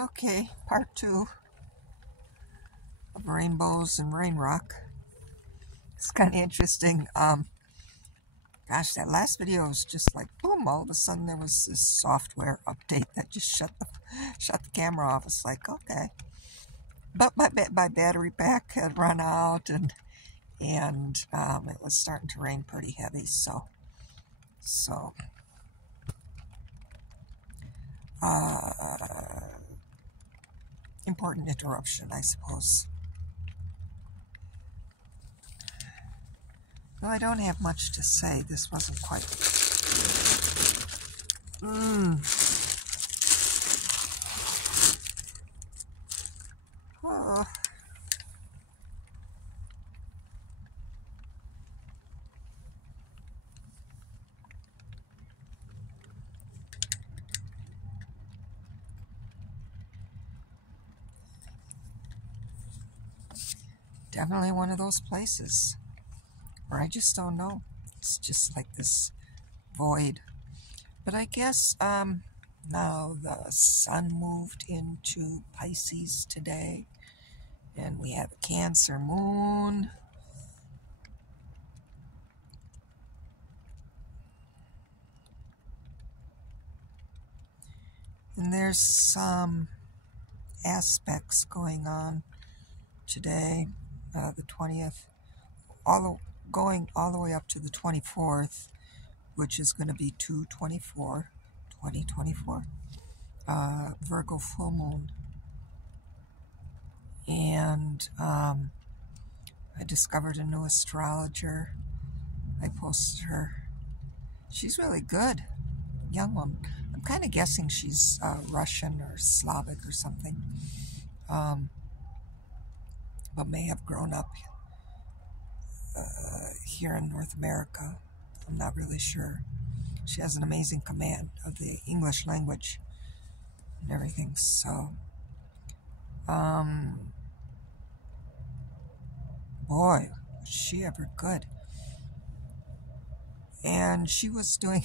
Okay, part 2 of rainbows and rain rock. It's kind of interesting. Gosh, that last video was just like boom! All of a sudden, there was this software update that just shut the camera off. It's like okay, but my battery pack had run out, and it was starting to rain pretty heavy. So important interruption, I suppose. Well, I don't have much to say. This wasn't quite. Oh. Definitely one of those places where I just don't know. It's just like this void. But I guess now the sun moved into Pisces today, and we have a Cancer moon. And there's some aspects going on today, the 20th, going all the way up to the 24th, which is going to be 2024, Virgo full moon. And I discovered a new astrologer. I posted her. She's really good, young one. I'm kind of guessing she's Russian or Slavic or something, but may have grown up here in North America. I'm not really sure. She has an amazing command of the English language and everything. So, boy, was she ever good. And she was doing,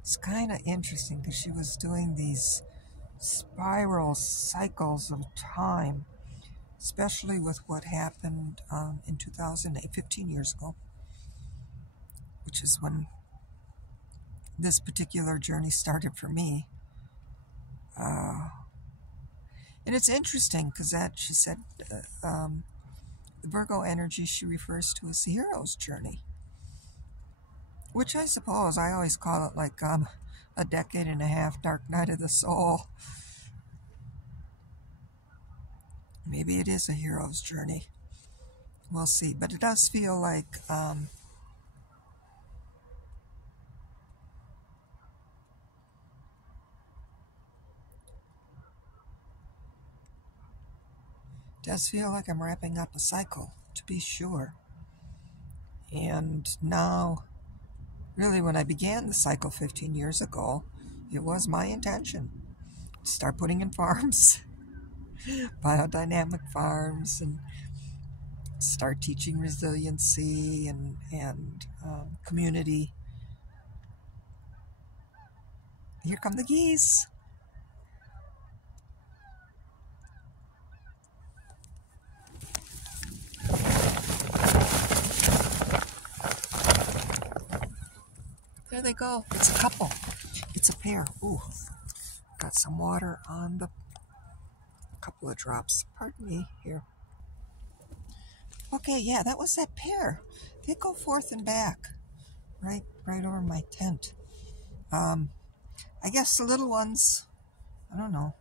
it's kind of interesting because she was doing these spiral cycles of time, especially with what happened in 2008, 15 years ago, which is when this particular journey started for me. And it's interesting because that she said the Virgo energy she refers to as the hero's journey, which I suppose I always call it like a decade and a half dark night of the soul. Maybe it is a hero's journey. We'll see. But it does feel like I'm wrapping up a cycle, to be sure. And now, really, when I began the cycle 15 years ago, it was my intention to start putting in farms, biodynamic farms, and start teaching resiliency and community. Here come the geese. There they go. It's a couple. It's a pair. Ooh, got some water on the couple of drops. Pardon me here. Okay, yeah, that was that pair. They go forth and back, right over my tent. I guess the little ones, I don't know.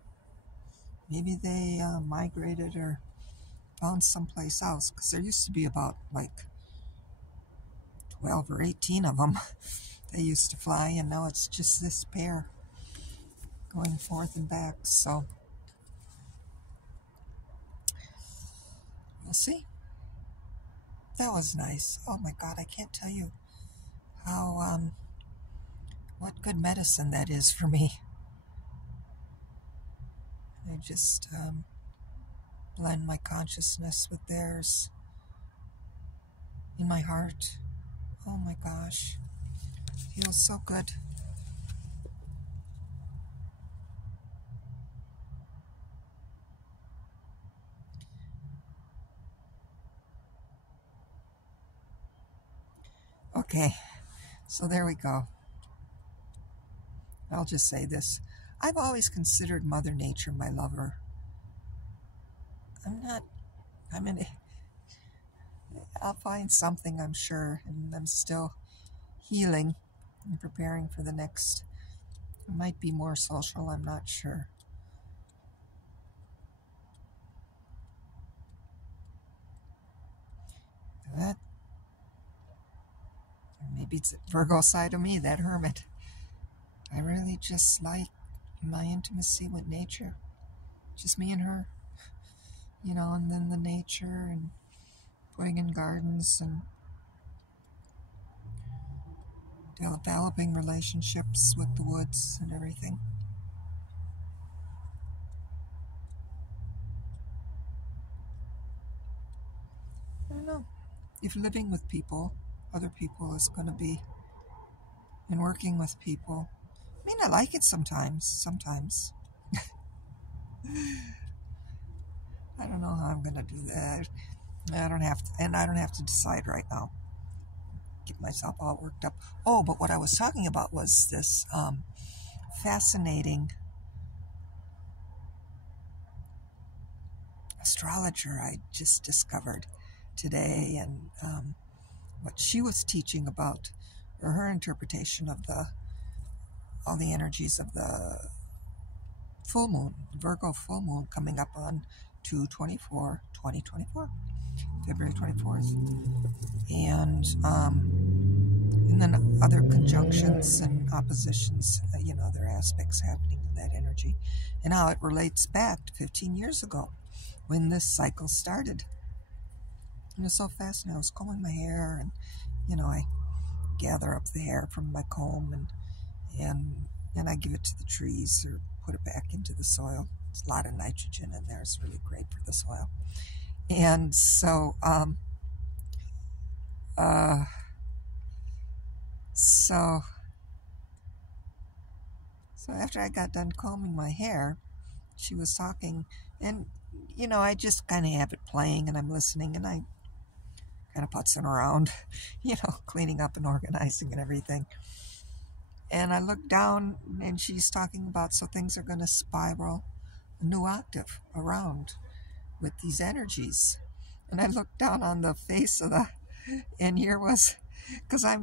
Maybe they migrated or found someplace else, because there used to be about like 12 or 18 of them. They used to fly, and now it's just this pair going forth and back. So we'll see. That was nice. Oh my God, I can't tell you how what good medicine that is for me. I just blend my consciousness with theirs in my heart. Oh my gosh, feels so good. Okay, so there we go. I'll just say this. I've always considered Mother Nature my lover. I'll find something, I'm sure, and I'm still healing and preparing for the next. It might be more social, I'm not sure. That, maybe it's the Virgo side of me, that hermit. I really just like my intimacy with nature. Just me and her, and then the nature and going in gardens and developing relationships with the woods and everything. I don't know. If living with people, other people is going to be, and working with people. I mean, I like it sometimes. I don't know how I'm going to do that. I don't have to decide right now. Get myself all worked up. Oh, but what I was talking about was this fascinating astrologer I just discovered today, and what she was teaching about, or her interpretation of all the energies of the full moon, Virgo full moon, coming up on 2/24/2024, February 24th, and then other conjunctions and oppositions, there are aspects happening in that energy, and how it relates back to 15 years ago when this cycle started. And it's so fascinating. I was combing my hair, and I gather up the hair from my comb, and I give it to the trees or put it back into the soil. There's a lot of nitrogen in there. It's really great for the soil. And so after I got done combing my hair, she was talking, and I just kind of have it playing, and I'm listening, and I kind of putzing around, cleaning up and organizing and everything. And I look down, and she's talking about, so things are going to spiral a new octave around with these energies. And I looked down on the face of and here was, because I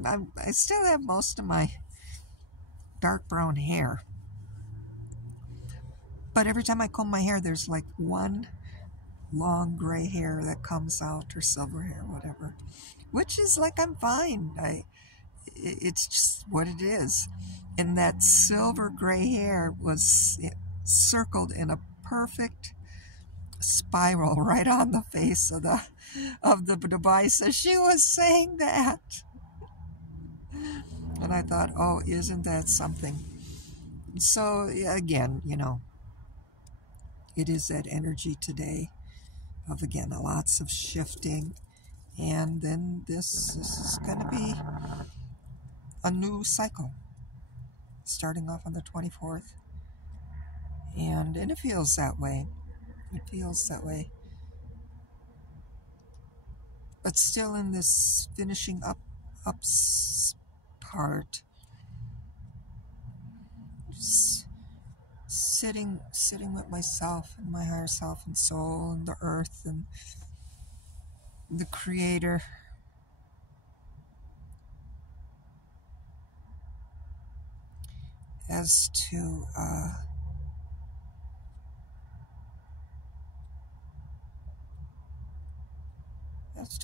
still have most of my dark brown hair, but every time I comb my hair, there's like one long gray hair that comes out, or silver hair, whatever, which is like, I'm fine. It's just what it is. And that silver gray hair was circled in a perfect spiral right on the face of the device. So she was saying that, and I thought, oh, isn't that something? So again, it is that energy today of, again, lots of shifting, and then this is going to be a new cycle starting off on the 24th, and it feels that way. But still in this finishing up part, just sitting with myself and my higher self and soul and the earth and the creator. As to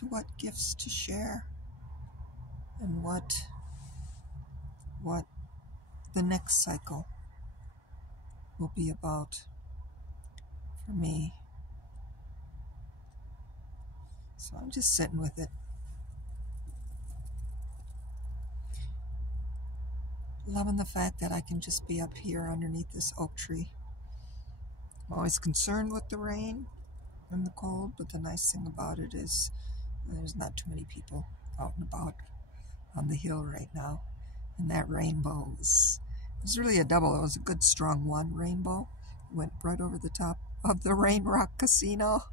what gifts to share, and what the next cycle will be about for me. So I'm just sitting with it, loving the fact that I can just be up here underneath this oak tree. I'm always concerned with the rain and the cold, but the nice thing about it is there's not too many people out and about on the hill right now. And that rainbow was really a double. It was a good strong one rainbow. It went right over the top of the Rain Rock Casino.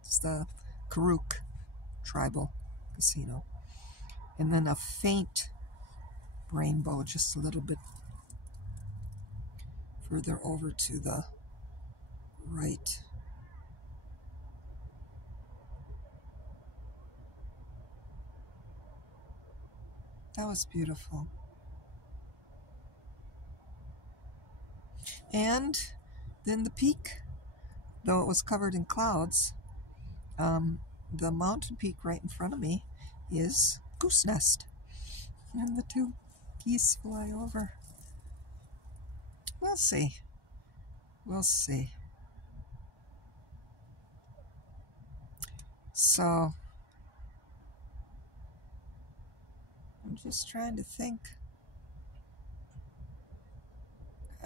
It's the Karuk tribal casino. and then a faint rainbow just a little bit further over to the right. That was beautiful. And then the peak, though it was covered in clouds, the mountain peak right in front of me is Goose Nest. And the two geese fly over. We'll see. We'll see. So, I'm just trying to think.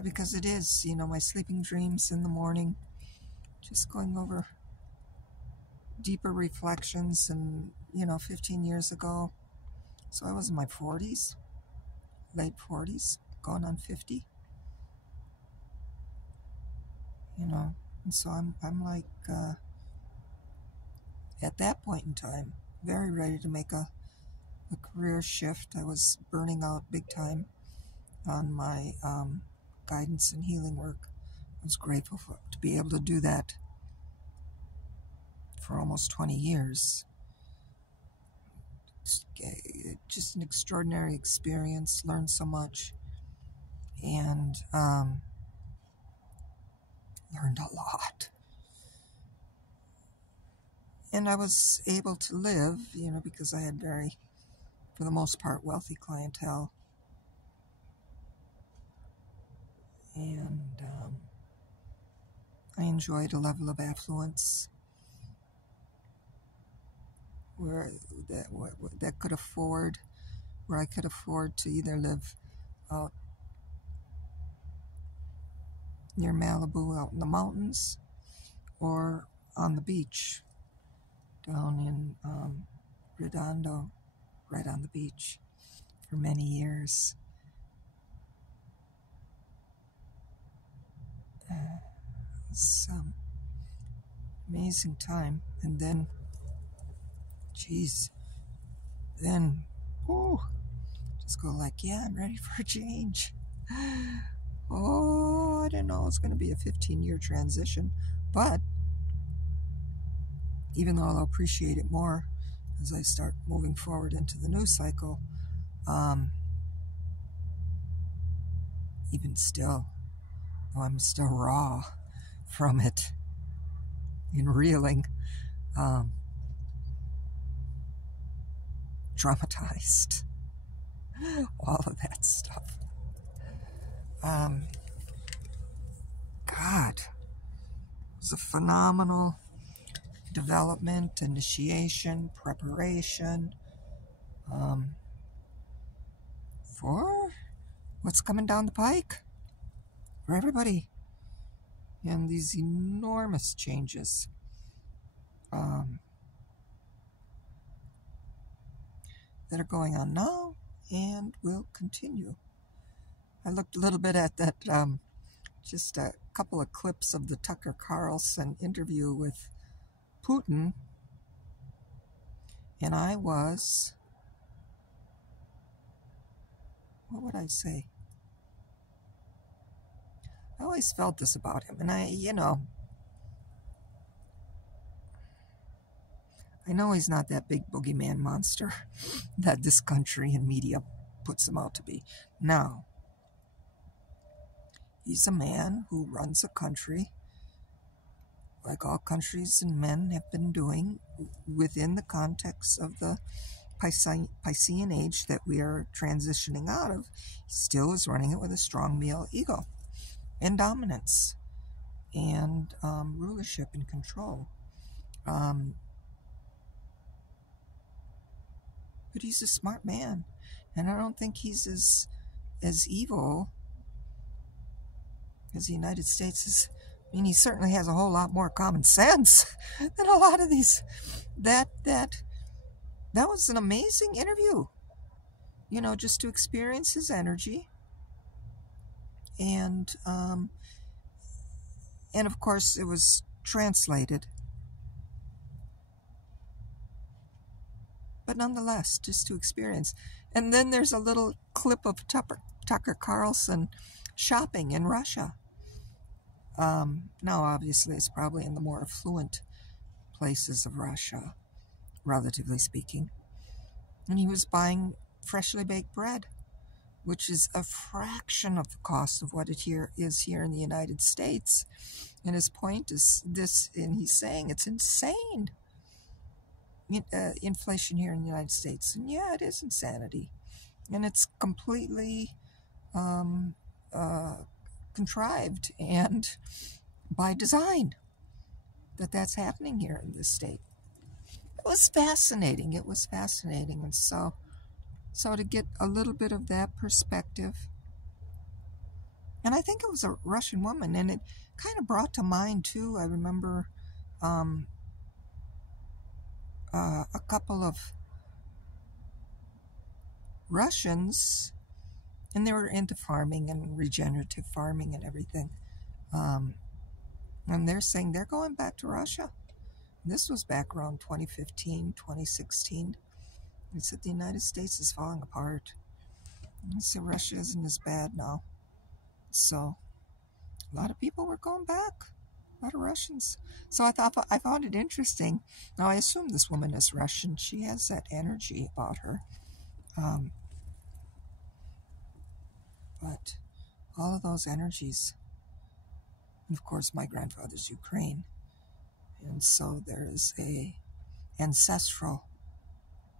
Because it is, my sleeping dreams in the morning. Just going over deeper reflections and, 15 years ago. So I was in my 40s, late 40s, going on 50. And so I'm like, at that point in time, very ready to make a career shift. I was burning out big time on my guidance and healing work. I was grateful to be able to do that for almost 20 years. Just an extraordinary experience, learned so much, and learned a lot. And I was able to live, because I had very, for the most part, wealthy clientele. And I enjoyed a level of affluence where I could afford to either live out near Malibu, out in the mountains, or on the beach down in Redondo, right on the beach, for many years. It's amazing time. And then, just go like, yeah, I'm ready for a change. Oh, I didn't know it was going to be a 15-year transition, but even though I'll appreciate it more as I start moving forward into the new cycle, even still, though I'm still raw from it and reeling, traumatized, all of that stuff. God, it was a phenomenal development, initiation, preparation for what's coming down the pike for everybody. And these enormous changes that are going on now and will continue. I looked a little bit at that, just a couple of clips of the Tucker Carlson interview with Putin, and I was, what would I say? I always felt this about him, and I know he's not that big boogeyman monster that this country and media puts him out to be. Now, he's a man who runs a country like all countries and men have been doing within the context of the Piscean age that we are transitioning out of. He still is running it with a strong male ego and dominance and rulership and control. But he's a smart man, and I don't think he's as evil as the United States is. I mean, he certainly has a whole lot more common sense than a lot of these. That was an amazing interview, just to experience his energy, and of course it was translated. but nonetheless, just to experience. And then there's a little clip of Tucker Carlson shopping in Russia. Now, obviously, it's probably in the more affluent places of Russia, relatively speaking. And he was buying freshly baked bread, which is a fraction of the cost of what it is here in the United States. And his point is this, and he's saying it's insane, inflation here in the United States. And yeah, it is insanity. And it's completely contrived and by design that's happening here in this state. It was fascinating. And so to get a little bit of that perspective, and I think it was a Russian woman, and it kind of brought to mind too, I remember a couple of Russians, and they were into farming and regenerative farming and everything, and they're saying they're going back to Russia. This was back around 2015, 2016. They said the United States is falling apart. They said Russia isn't as bad now. So a lot of people were going back, a lot of Russians. So I found it interesting. Now I assume this woman is Russian. She has that energy about her. But all of those energies, and of course my grandfather's Ukraine. And so there is a ancestral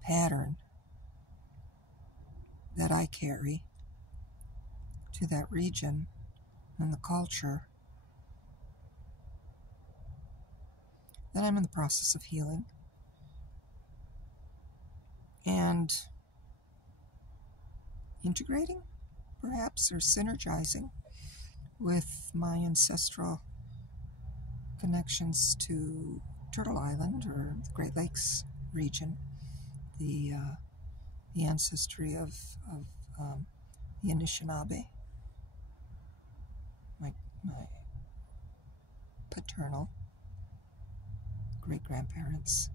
pattern that I carry to that region and the culture that I'm in the process of healing and integrating, perhaps, or synergizing with my ancestral connections to Turtle Island or the Great Lakes region, the ancestry of the Anishinaabe, my paternal great-grandparents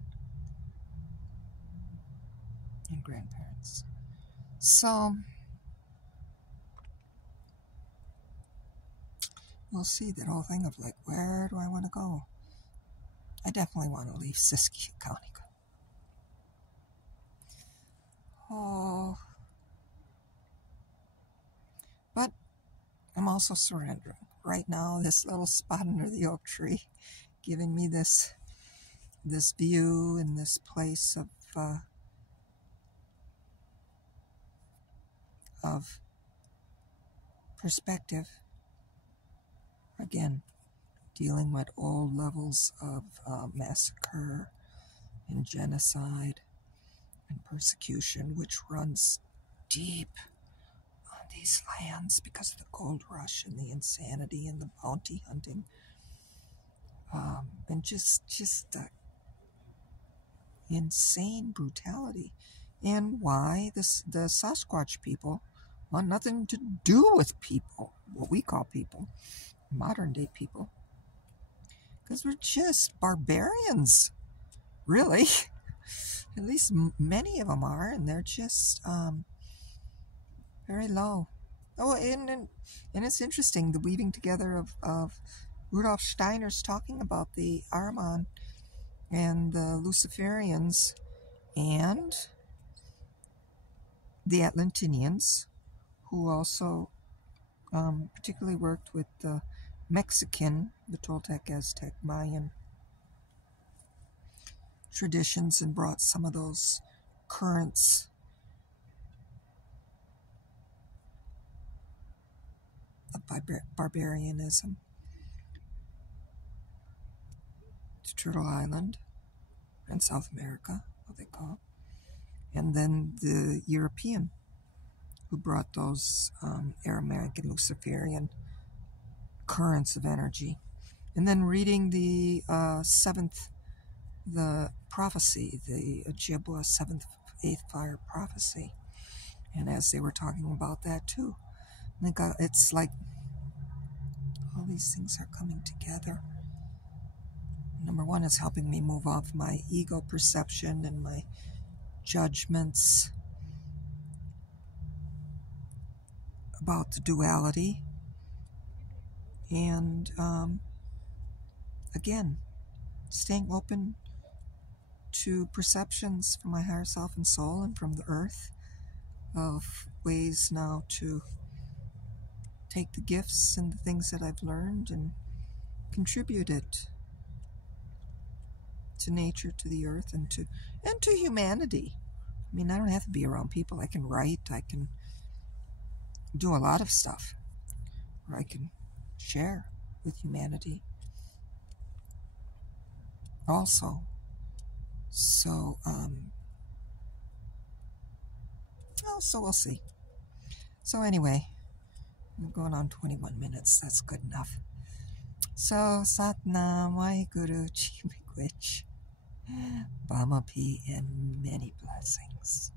and grandparents. So we'll see that whole thing of like, where do I want to go? I definitely want to leave Siskiyou County. Oh, but I'm also surrendering. Right now, this little spot under the oak tree, giving me this view and this place of perspective. Again, dealing with old levels of massacre and genocide and persecution, which runs deep on these lands because of the gold rush and the insanity and the bounty hunting, and just the insane brutality, and why the Sasquatch people want nothing to do with people, what we call people, modern day people, because we're just barbarians, really. At least many of them are, and they're just very low. Oh, and it's interesting, the weaving together of Rudolf Steiner's talking about the Ahriman and the Luciferians and the Atlantinians, who also particularly worked with the Mexican, the Toltec, Aztec, Mayan traditions and brought some of those currents of barbarianism to Turtle Island and South America, what they call it. And then the European, who brought those Aramaic and Luciferian currents of energy. And then reading the prophecy, the Ojibwe 7th, 8th fire prophecy. And as they were talking about that too, it's like all these things are coming together. Number one is helping me move off my ego perception and my judgments about the duality, and again, staying open to perceptions from my higher self and soul and from the earth of ways now to take the gifts and the things that I've learned and contribute it to nature, to the earth, and to humanity. I mean, I don't have to be around people. I can write, I can do a lot of stuff, or I can share with humanity also. So, so we'll see. So anyway, I'm going on 21 minutes. That's good enough. So, Sat Nam, Waheguru, Chi Miigwech, Bama Pi, and many blessings.